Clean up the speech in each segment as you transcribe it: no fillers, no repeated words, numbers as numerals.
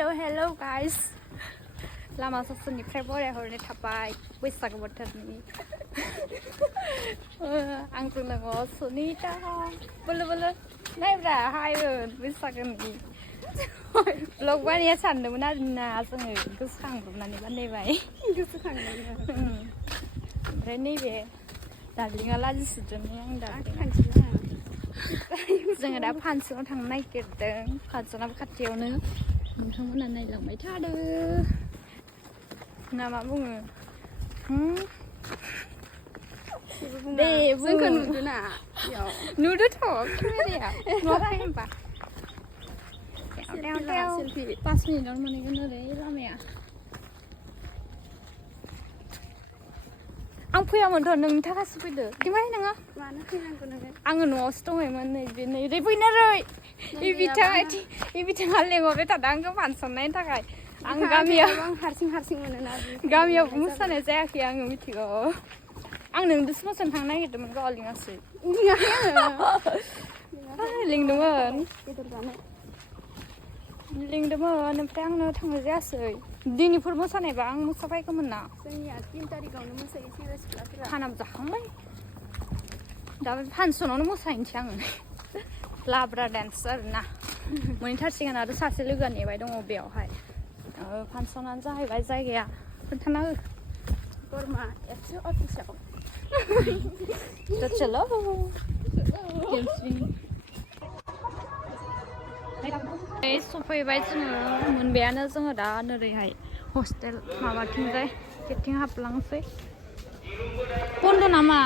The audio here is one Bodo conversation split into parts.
hello guys. Lama sasuniफ्राय बरायहरनो थाबाय बैसागु बोथोरनि आंजों लोगो सुनिता बोलो बोलो नायब्रा हायोन बैसागुनि ब्लग बानाया सानदोंमोन आरोना जोङो गोसोखांब्रबनानै बानायबाय गोसोखांनानै ओमफ्राय नैबे दार्लिंआ लाजिसोदोंमोन आं दा जोङो दा फांसनाव थांनो नागिरदों फांसनाबो खाथियावनो नोंथांमोना नायलांबाय थादो ना मा बुङो दे जोंखौ नुदोना नुदोथ' केमेराया नुवाखै होनबा 5 मिनिटावनो मोनहैगोन ओरै लामाया आं फैयामोनथ' नोंनि थाखायसो फैदो दिमाय नोङो मानो फैनांगौ नोङो आङो न'आवसो दंमोन नैबे नैरै फैनारै बिथाङा लेंहरबाय थादों आंखौ फांसन नायनो थाखाय आं गामियाव आं हारसिं मोनोना गामियाव मोसानाय जायाखै आङो मिथिगौ आं नोंदोसो मोसानो थांनो नागिरदोंमोन गाव लिङासै लिंदोंमोन ओमफ्राय आंनो थांनाय जायासै दिनैफोर मोसानायबा आं मोसाफैगौमोन ना जोंनिया 3 तारिखआवनो मोसायो सेंग्रा सिख्लाफोरा खानाबो जाखांबाय दा फांसनावनो मोसाहैनोसै आङो लाब्रा डान्स आरोना मोनहैथारसिगोन आरो सासे लोगोआ नेबाय दङ बेयावहाय फांसनानो जाहैबाय जायगाया खोन्थाना हो बोरमा एक्स' अफिसाव चलो सफैबाय जोङो मोनबायानो जोङो दा नोरैहाय हस्टेल माबाथिंजाय गेटथिं हाबलांसै बन्द' नामा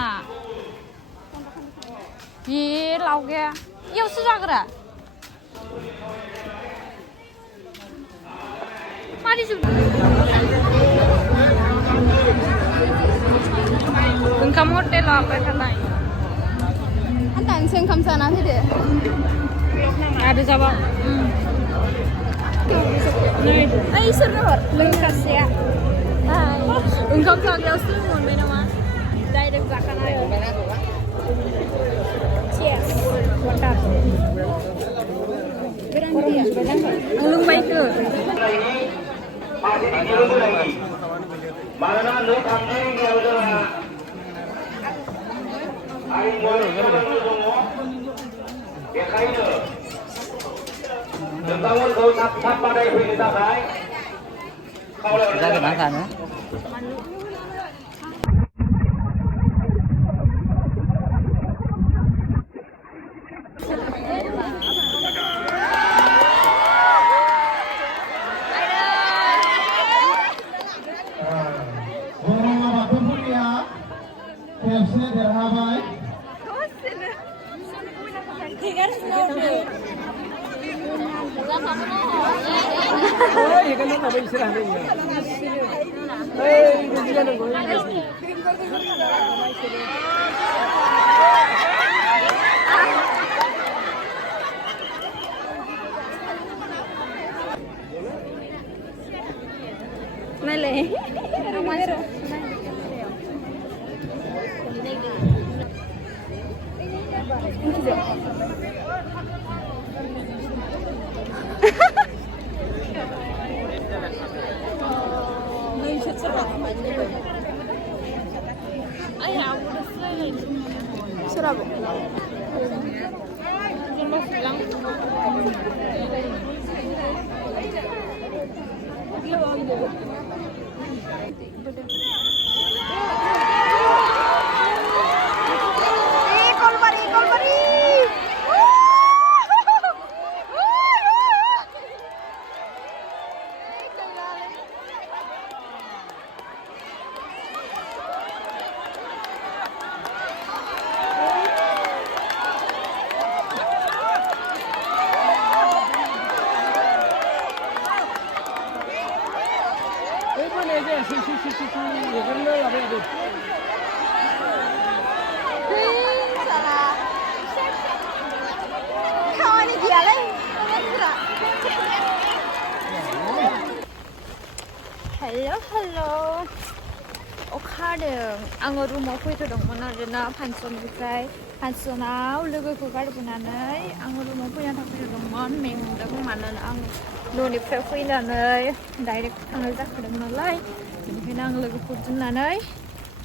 ये लावगाया इयावसो जाग्रा मारै जोबदों ओंखाम हटेलाव हाबबाय थानाय आं दानोसै ओंखाम जाना फैदो आरो जाबा नै ओइ सोरनो हर लोंसासेया ओंखाम जाग्रायावसो मोनबाय नामा डाइरेक्ट जाखानाय चेस वाटार आं लोंबायसो मानोना न' थांनाय जायगायाव जोंहा बेखायनो नोंथांमोनखौ थाब बानायफैनो थाखाय खावलायहरनाय जाबाय खेबसे देरहाबाय नायलाय Surabe. Hello Okha आङो रुमाव फैथ'दोंमोन आरोना फांसनाव लोगोखौ गारबोनानै आङो रुमाव फैना थाफैदोंमोन मेंदों मानोना आं न'निफ्राय फैनानै डाइरेक्ट थांनाय जाखादों नालाय बेनिखायनो आं लोगोखौ दोननानै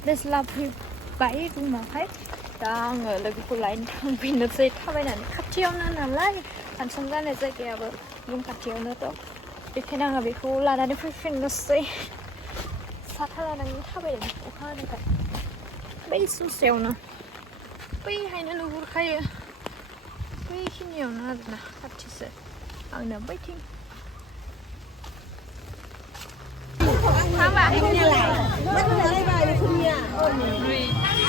बेस्ला फैबाय रुमावहाय दा आङो लोगोखौ लायनो थांफिननोसै थाबायनानै खाथियावनो नालाय फांसन जानाय जायगायाबो रुम खाथियावनोथ' बेखायनो आङो बेखौ लानानै फैफिननोसै साथा लानानै थाबायदों अखा हानायखाय बै ससेयावनो बैहायनो नुहुरखायो बैखिनियावनो आरोना खाथिसो आंना बैथिं थांबा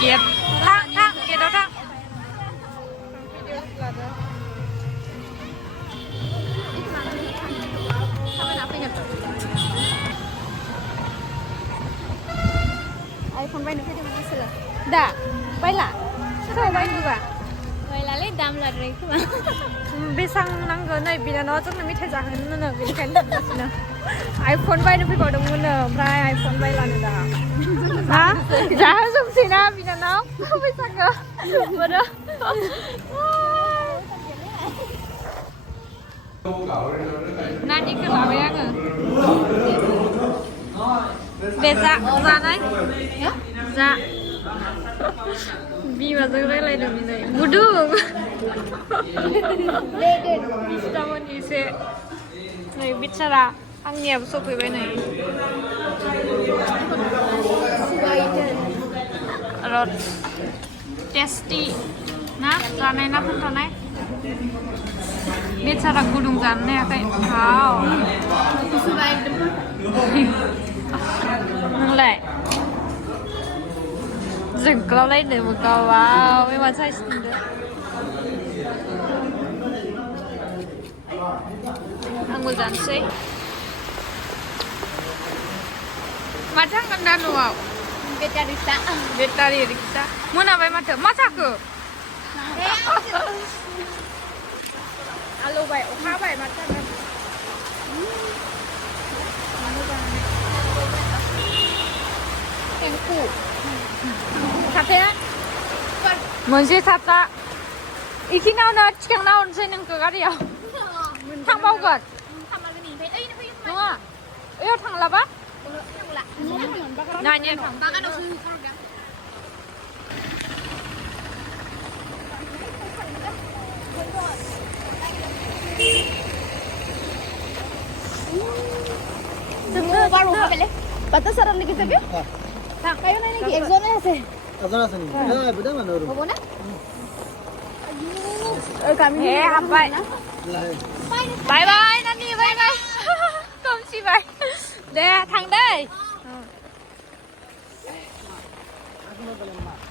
गेट थां गेटआव थां थाबायना फैगोन आइफन बायनो फैदोंमोन बिसोरो दा बायला सोरबा बायनोबा बायलालै दाम लाद्राय खोमा बेसेबां नांगौ नै बिनानावा जोंनो मेथाइ जाहोनो बेनिखायनो थांगासिनो आइफन बायनो फैबावदोंमोन ओमफ्राय आइफन बायलानो दा मा जाहोजोबसैना बिनानाव बैसागो बोरो नानिखौ लाबाय आङो दे जानाय जा बिमाजों रायलायदों नै गुदुं बिस्रामोननि एसे नै बिचारा आंनियाबो सफैबाय नै र टेस्टि ना जानाय ना खोन्थानाय बेचारा गुदुं जानो हायाखै हाव नोंलाय जोंख्लाबलायनो मोखाङाव बे मा साइज नुदो आंबो जानोसै माथो थांगोन दा न'आव बेटारि रिक्सा मोनाबाय माथो मा जाखो आलौबाय अखा हाबाय माथो थेंकु साथाया मोनसे साथा इखिनावनो थिखांना हरनोसै नोंखौ गारियाव थांबावगोन नङा ओइयाव थांलाबा नानिया थां Batas sarap lagi sabi? Tang, kayo na lagi. Exo na yase. Exo na sini. Eh, beda mana orang? Hobo na? Kami ni. Habay. Bye bye, Nani. Bye bye. Komsi bye. Deh, thang đây.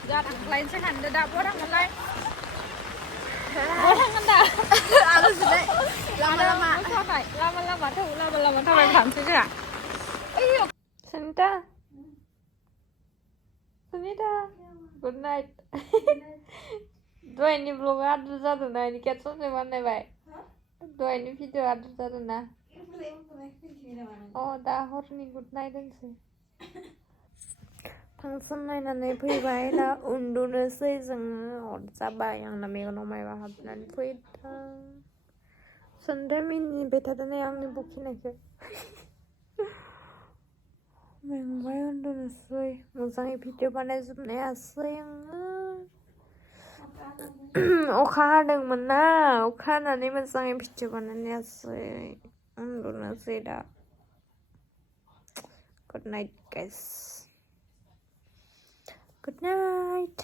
Dạ, thằng lain sẽ hành được đạp bố thằng con lain. Bố thằng con đạp. Alas đấy. Lama-lama. Lama-lama tuh, lama-lama tuh yang thằng sih ya. Sunita. Sunita. Good night. Dua ini vlog ada satu nah ini caption di mana bay? Dua ini video ada satu nah. Oh dah hari ini good night dan sih. Pangsan nainanay फैबाय दा उन्दुनोसै जोङो हर जाबाय आंना मेगनाव मायबा हाबनानै फैदों सोंदों मिनिबाय थादों आंनि बखिनायखौ मेंबाय उन्दुनोसै मोजाङै भिडिअ बानायजोबनो हायासै आङो अखा हादोंमोन ना अखा हानानै मोजाङै भिडिअ बानायनो हायासै उन्दुनोसै दा Good night guys Good night